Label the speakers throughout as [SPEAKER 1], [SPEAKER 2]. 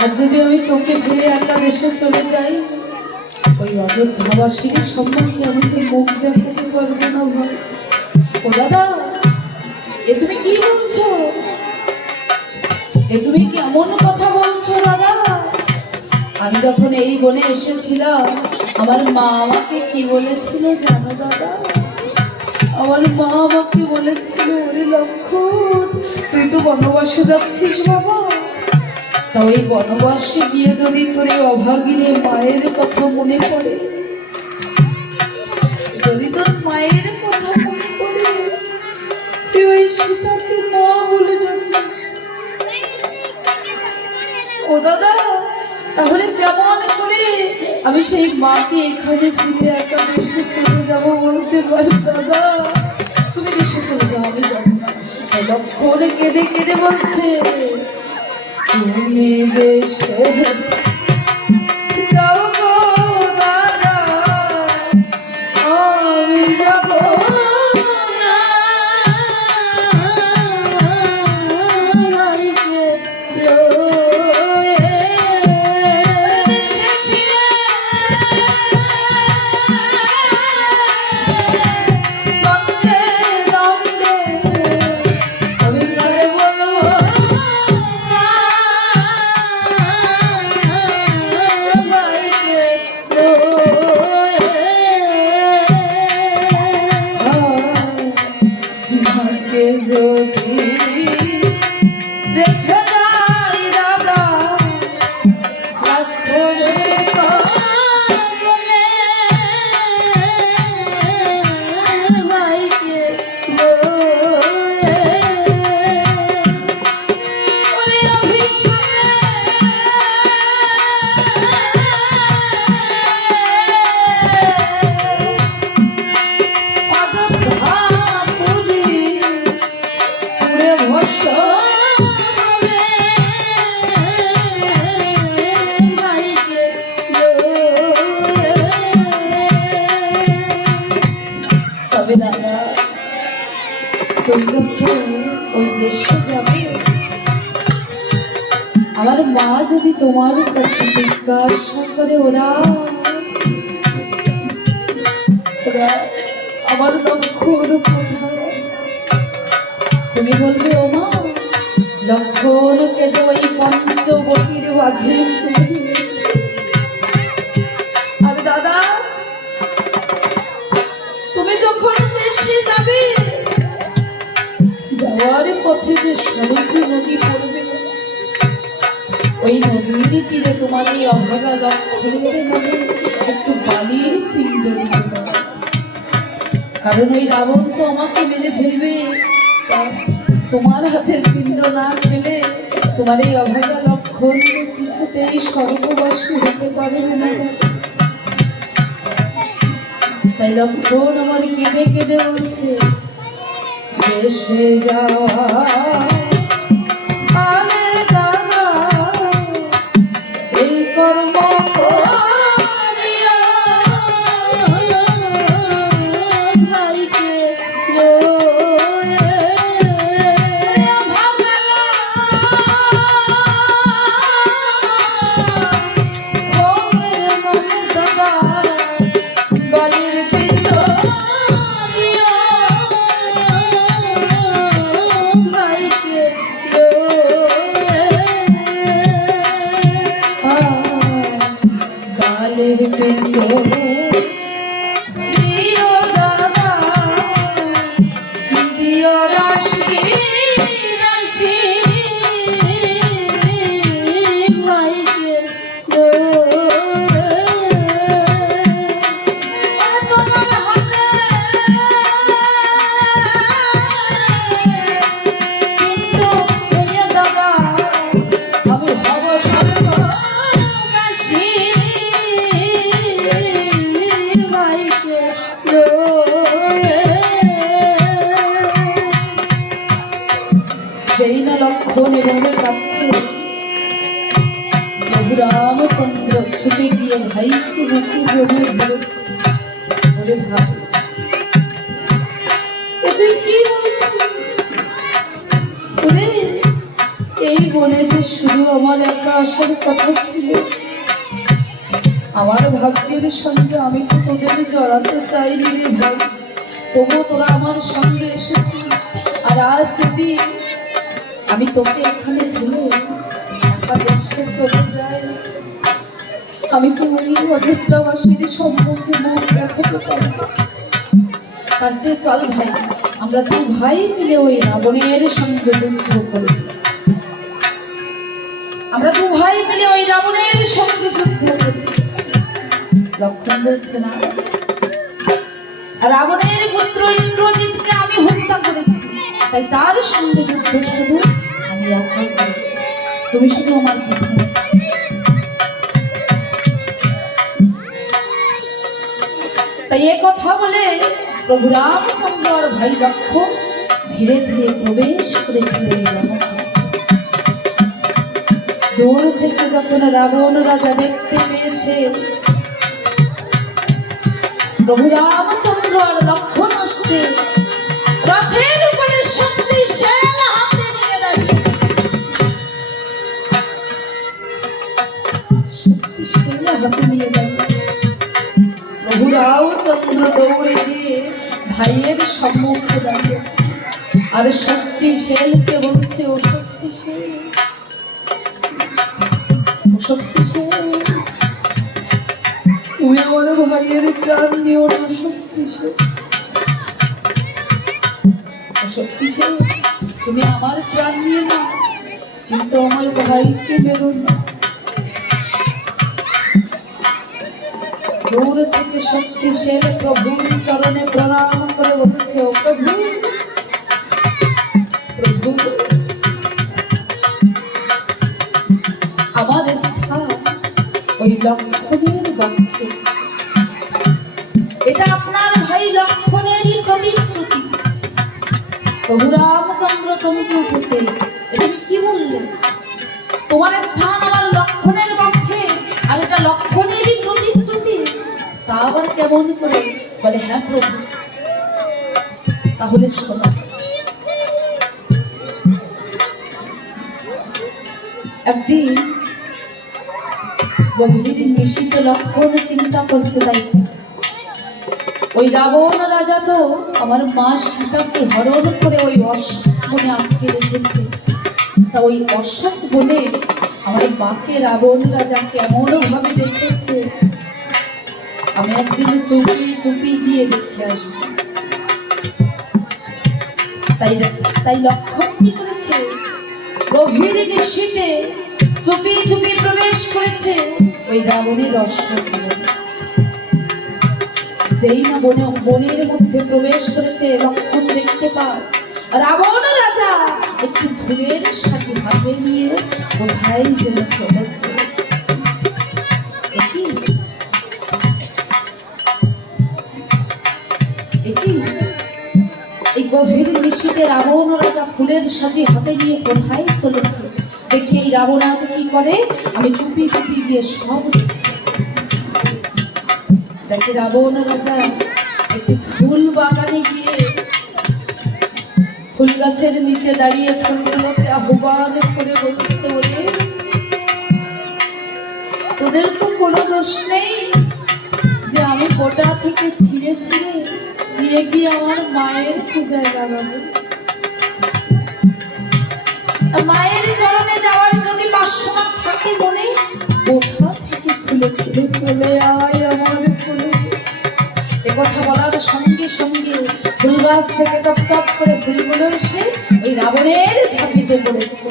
[SPEAKER 1] আর যদি আমি তোকে ফিরে একা দেশে চলে যাই, ওই অযোধ্যাবাসীর সম্মুখে আমি যে মুখ দেখাতে পারব না ভাই? ও দাদা, এ তুমি কি বলছো? এ তুমি কেমন কথা বলছো দাদা? আমি যখন এই বনে এসেছিলাম, আমার মা আমাকে কি বলেছিল জানো দাদা? আমার মা আমাকে বলেছিল, ওরে লক্ষণ, তুই তো বনবাসে যাচ্ছিস বাবা। তা ওই বনবাসে গিয়ে যদি তোর এই অভাগিনী মায়ের কথা মনে পড়ে, যদি তোর মায়ের কথা মনে পড়ে, তুই ওই সীতাকে মা বলে ডাকিস ও দাদা তাহলে কেমন করে? আমি সেই মাকে এখানে ফিরে একটা দেশে চলে যাব বলতে পারি দাদা। তুমি দেশে চলে যাও, আমি যাব লক্ষণ কেঁদে কেঁদে বলছে, তুমি দেশে আমার মা যদি তোমার কাছে জিজ্ঞাসা করে ওরা ওরা আমার লক্ষণ তুমি বলবে ও মা লক্ষণকে যে ওই পঞ্চবটির বাঘে যাওয়ার পথে যে সমুদ্র নদী পড়বে, ওই নদীর তীরে তোমার এই অভাগা একটু বালির পিণ্ড কারণ ওই রাবণ তো আমাকে মেরে ফেলবে। তোমার হাতের পিণ্ড না খেলে তোমার এই অভাগা লক্ষণ কিছুতেই স্বর্গবাসী হতে পারবে না। তাই লক্ষণ আমার কেঁদে কেঁদে বলছে দেশে যাওয়া আসার কথা ছিল। আমার ভাগ্যের সঙ্গে আমি তো তোদের জড়াতে চাইনি রে ভাই। তবুও তোরা আমার সঙ্গে এসেছিস। আর আজ যদি আমি তোকে এখানে একা দেশে চলে যাই, আমি তো ওই অযোধ্যাবাসীর সম্মুখে মুখ দেখাতে পারব তার চেয়ে চল ভাই, আমরা দু ভাই মিলে ওই রাবণের সঙ্গে যুদ্ধ করি। আমরা তো ভাই মিলে ওই রাবণের সঙ্গে যুদ্ধ লক্ষণ বলছে, না, রাবণের পুত্র ইন্দ্রজিৎকে আমি হত্যা করেছি তাই তার সঙ্গে যুদ্ধ শুধু আমি একাই করব। তুমি শুধু আমার পিছনে তাই এ কথা বলে প্রভু রামচন্দ্র ভাই লক্ষ্মণ ধীরে ধীরে প্রবেশ করেছিল এই রণক্ষেত্রে। দূর থেকে যখন রাবণ রাজা দেখতে পেয়েছে, প্রভু রামচন্দ্র আর লক্ষণ আসছে রথের উপরে শক্তিশাল হাতে নিয়ে দাঁড়িয়ে। নিয়ে দাঁড়িয়েছে। প্রভু ভাইয়ের সম্মুখে দাঁড়িয়েছে। আর শক্তিশালকে বলছে ও তুমি আমার প্রাণ নিয়ে না কিন্তু আমার ভাইকে বেরো না। দূর থেকে শক্তিশাল প্রভুর চরণে প্রণাম করে বলছে, ও প্রভু কেমন করে বলে হ্যাঁ প্রভু। তাহলে শোনো। একদিন গভীর নিশিত লক্ষণ চিন্তা করছে তাই। ওই রাবণ রাজা তো আমার মা সীতাকে হরণ করে ওই অশোক বনে আটকে রেখেছে। তা ওই অশোক বনে আমার মাকে রাবণ রাজা কেমন ভাবে রেখেছে আমি একদিন চুপি চুপি গিয়ে দেখে আসব। তাই তাই লক্ষণ কি করেছে? গভীর নিশীতে চুপি চুপি প্রবেশ করেছে ওই রাবণের অশ্বত্থ যেই না বনে, বনের মধ্যে প্রবেশ করেছে লক্ষণ দেখতে পায়। রাবণ রাজা একটি ধূরের সাথে হাতে নিয়ে কোথায় যেন চলেছে। এই গভীর নিশীতে রাবণ রাজা ফুলের সাথে হাতে নিয়ে কোথায় চলেছে দেখি এই রাবণ আজ কি করে আমি চুপি চুপি গিয়ে সব। দেখি রাবণ রাজা একটি ফুল বাগানে গিয়ে ফুল গাছের নিচে দাঁড়িয়ে ফুলগুলোকে আহ্বান করে বলছে বলে, তোদের তো কোনো দোষ নেই যে আমি গোটা থেকে ছিঁড়ে ছিঁড়ে নিয়ে গিয়ে আমার মায়ের পূজায় লাগাবো। মায়ের চরণে যাওয়ার যদি বাসনা থাকে মনে গোটা থেকে খুলে খুলে চলে আয় আমার ফুলে। কথা বলার সঙ্গে সঙ্গে ফুল গাছ থেকে টপ টপ করে ফুলগুলো এসে এই রাবণের ঝাঁপিতে পড়েছে।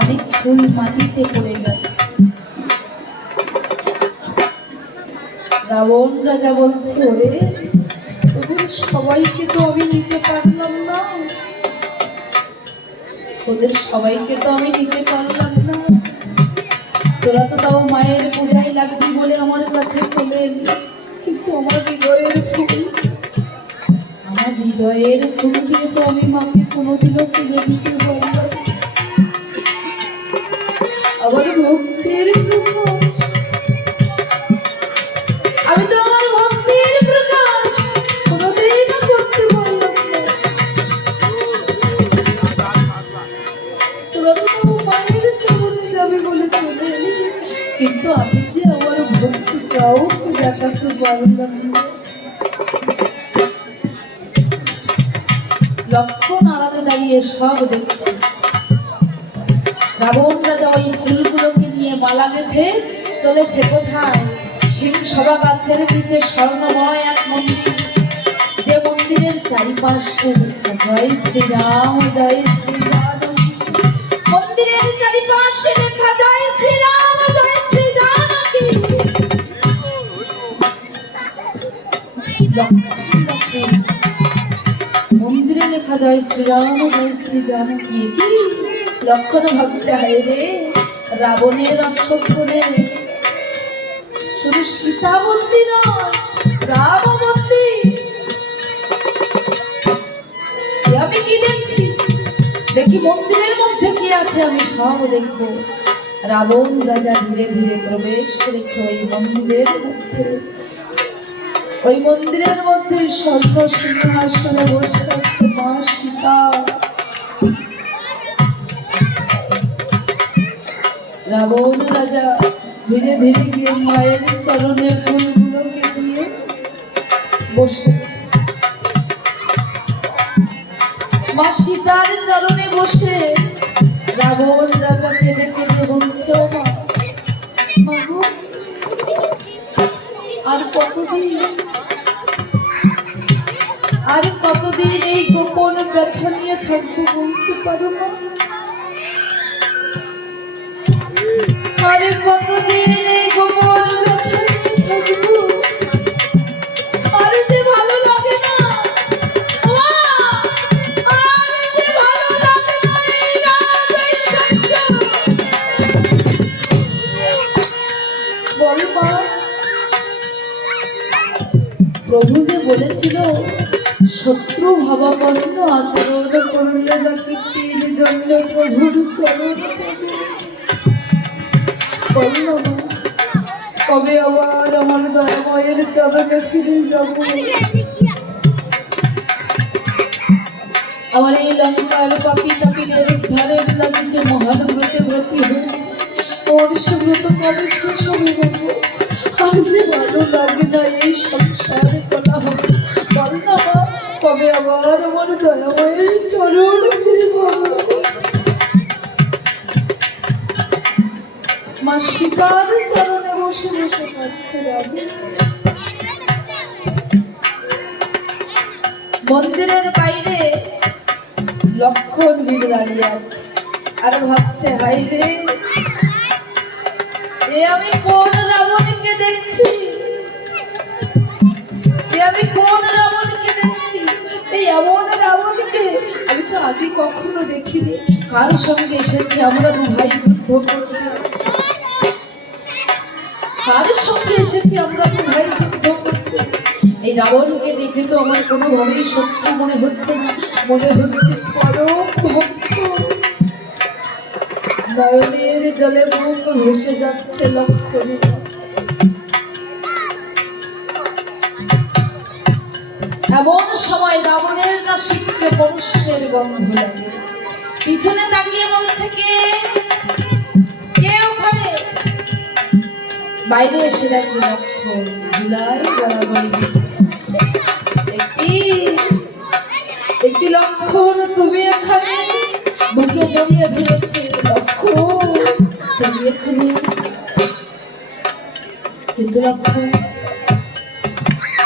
[SPEAKER 1] অনেক ফুল মাটিতে পড়ে গেছে। রাবণ রাজা বলছে ওরে তোদের সবাইকে তো আমি নিতে পারলাম না। তোদের সবাইকে তো আমি নিতে পারলাম না। তোরা তো তাও মায়ের পূজায় লাগবি বলে আমার কাছে চলে এলি। কিন্তু আমার হৃদয়ের ফুল, আমার হৃদয়ের ফুল দিয়ে তো আমি মাকে কোনোদিনও পুজো দিতে পারলাম। আবার ভক্তির প্রকাশ আমি তো আমার ভক্তির প্রকাশ তো মায়ের চরণে যাবে বলে চলে কিন্তু আমি যে আমার ভক্তি কাউকে দেখাতে পারলাম আড়ালে দাঁড়িয়ে সব দেখছে। রাবণ রাজা ওই ফুলগুলোকে নিয়ে মালা গেঁথে চলেছে কোথায়? সিং সভা গাছের নিচে স্বর্ণময় এক মন্দির। যে মন্দিরের চারিপাশে জয় শ্রীরাম জয় শ্রীরাম মন্দিরের চারিপাশে লেখা জয় শ্রীরাম জয় শ্রীরাম মন্দিরে লেখা জয় শ্রীরাম, জয় শ্রী জানকী কি? লক্ষণ ভাবছে রে। রাবণের অশ্বক্ষণে শুধু সীতা মন্দির নয় রাম মন্দির এ আমি কি দেখছি? দেখি মন্দিরের মধ্যে কি আছে, আমি সব দেখব। রাবণ রাজা ধীরে ধীরে প্রবেশ করেছে ওই মন্দিরের মধ্যে। ওই মন্দিরের মধ্যে স্বর্ণ বসে আছে মা সীতা। রাবণ রাজা ধীরে ধীরে গিয়ে মায়ের চরণে ফুলগুলোকে দিয়ে বসেছে। মা সীতার চরণে বসে রাবণ রাজা কেঁদে কেঁদে বলছে আর কতদিন আর কতদিন এই গোপন ব্যথা নিয়ে থাকব বলতে পারো না? প্রভু যে বলেছিল শত্রু ভাবাপন্ন আচরণ করলে নাকি তিন জন্মে প্রভুর চরণ কবে আবার আমার দয়াময়ের চরণে ফিরে যাব? আমার এই লঙ্কার পাপি তাপিদের উদ্ধারের লাগে যে মহান ব্রতে ব্রতী হয়েছে। ব্রত কবে শেষ হবে বাবু আর যে ভালো লাগে না এই সংসারে কলা হবে। বল না কবে আবার আমার দয়াময়ের চরণ ফিরে শিকার চরণে বসে বসে রাধে। মন্দিরের বাইরে লক্ষণ বীর দাঁড়িয়ে আছে। আর ভাবছে হাই রে, এ আমি কোন রাবণকে দেখছি? এ আমি কোন রাবণকে দেখছি? এই এমন রাবণকে আমি তো আগে কখনো দেখিনি। কার সঙ্গে এসেছে? আমরা দু ভাই যুদ্ধ করতে কার সঙ্গে এসেছি আমরা দু ভাই এই রাবণকে দেখে তো আমার কোনোভাবেই সত্যি মনে হচ্ছে না, মনে হচ্ছে নয়নের জলে মুখ ভেসে যাচ্ছে লক্ষণে। এমন সময় রাবণের নাসিককে মনুষ্যের গন্ধ লাগে। পিছনে তাকিয়ে বলছে কে? বাইরে এসে দেখি লক্ষণ ধুলাই বরাবর একটি লক্ষণ তুমি এখানে, বুকে জড়িয়ে ধরেছে লক্ষণ তুমি এখানে। কিন্তু লক্ষণ,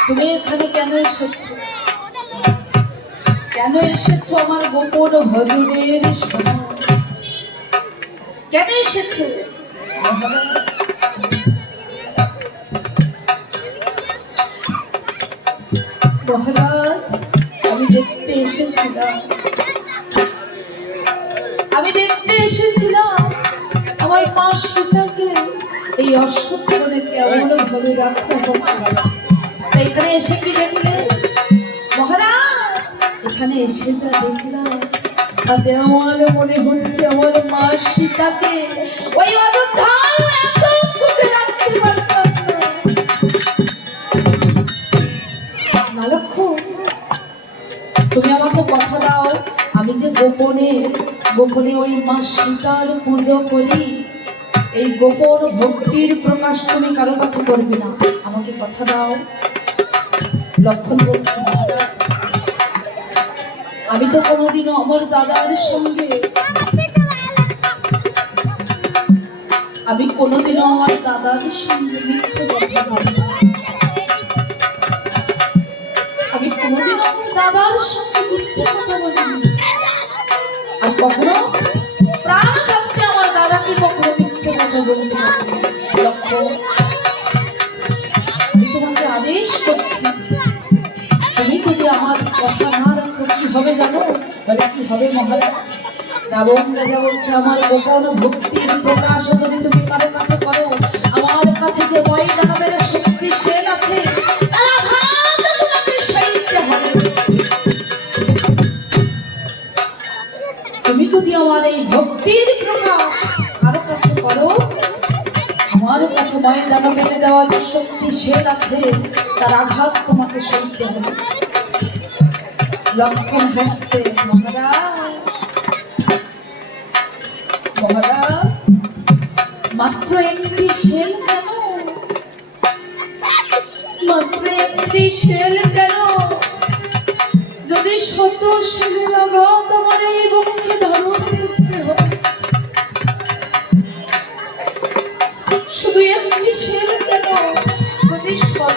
[SPEAKER 1] তুমি এখানে কেন এসেছ? কেন এসেছ আমার গোপন ভজনের সময়? কেন এসেছ? মহারাজ, আমি দেখতে এসেছিলাম। আমি দেখতে এসেছিলাম আমার মা সীতাকে। এই অশ্বত্থ কেমন ভাবে রাখা এখানে এসে কি দেখলে? মহারাজ, এখানে এসে যা দেখলাম, তাতে আমার মনে হচ্ছে আমার মা সীতাকে। ওই অযোধ্যায় গোপনে গোপনে ওই মা সীতার পুজো করি। এই গোপন ভক্তির প্রকাশ তুমি কারও কাছে করবে না। আমাকে কথা দাও। লক্ষণ বলছি আমি তো কোনোদিনও আমার দাদার সঙ্গে আমি কোনোদিনও আমার দাদার সঙ্গে মিথ্যে কথা ভাবি আমি কোনোদিন আমার দাদার সঙ্গে আমার তুমি আমার কথা না রাখো। কি হবে জানো? বলে কি হবে মহারাজ? রাবণ রাজা বলছে, আমার গোপন ভক্তির প্রকাশ যদি তুমি কারও কাছে করো, আমার কাছে যে ময় কাছে ময়ের মেলে দেওয়া যে শক্তি সেল আছে, তার আঘাত তোমাকে সইতে হবে। লক্ষণ মহারাজ মাত্র একটি সেল কেন? মাত্র একটি সেল কেন? যদি শত সেলে লাগাও তোমার এই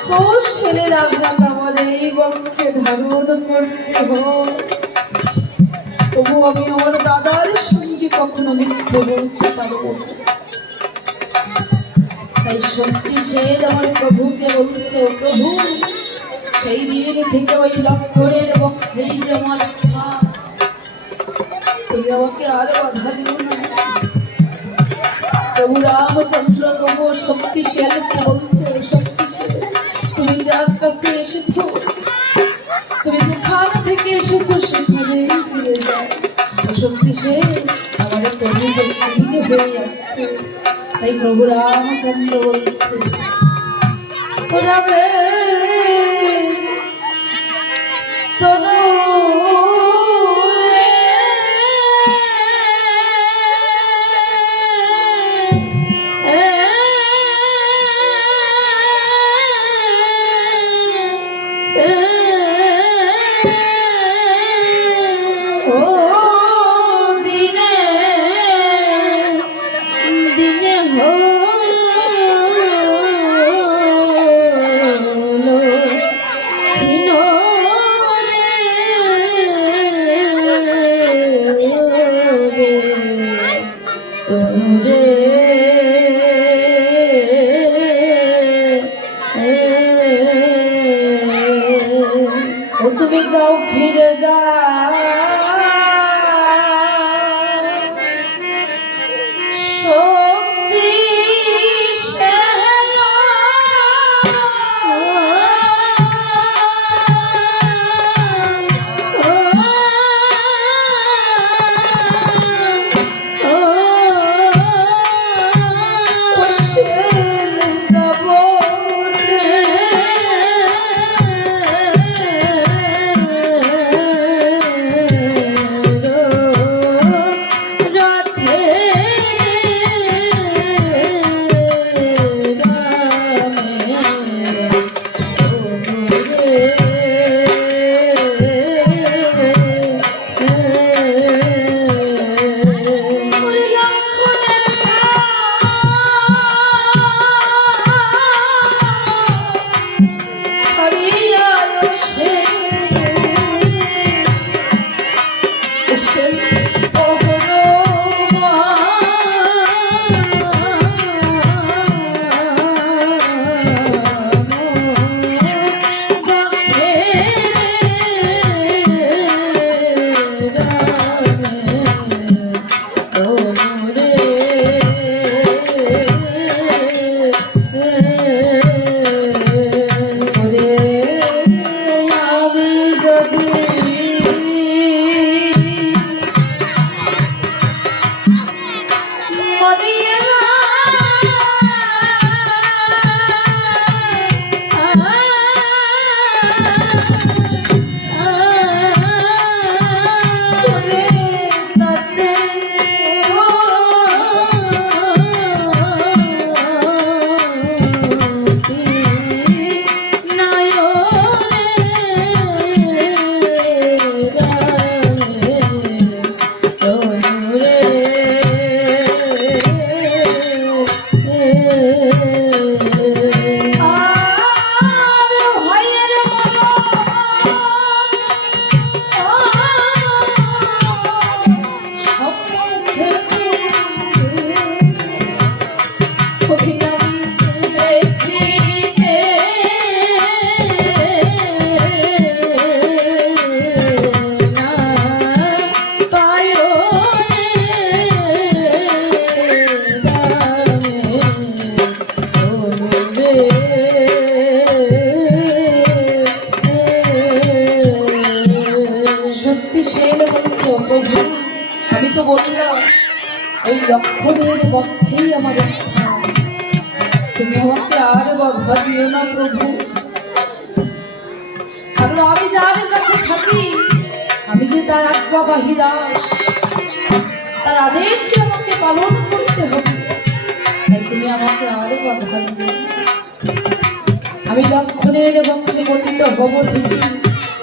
[SPEAKER 1] শত সেলের আঘাত আমার এই বক্ষে ধারণ করতে হয় তবু আমি আমার দাদার সঙ্গে কখনো মিথ্যে বলতে পারব তাই সত্যি সেল আমার প্রভুকে বলছে ও প্রভু, সেই দিন থেকে ওই লক্ষণের বক্ষেই যে আমার স্থান, তুমি আমাকে আরও বাধা দিও না। প্রভু রামচন্দ্র তবু শক্তিশালীকে বলছে যার কাছে এসেছ তুমি যেখান থেকে এসেছ সেখানেই ফিরে যাও ও শক্তিশালী আমার প্রভু যে ফিরে হয়ে আসছে তাই প্রভু রামচন্দ্র বলছে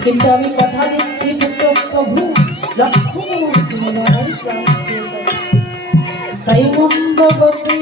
[SPEAKER 1] কিন্তু আমি কথা দিচ্ছি প্রভু হবে। তাই মন্দ গতি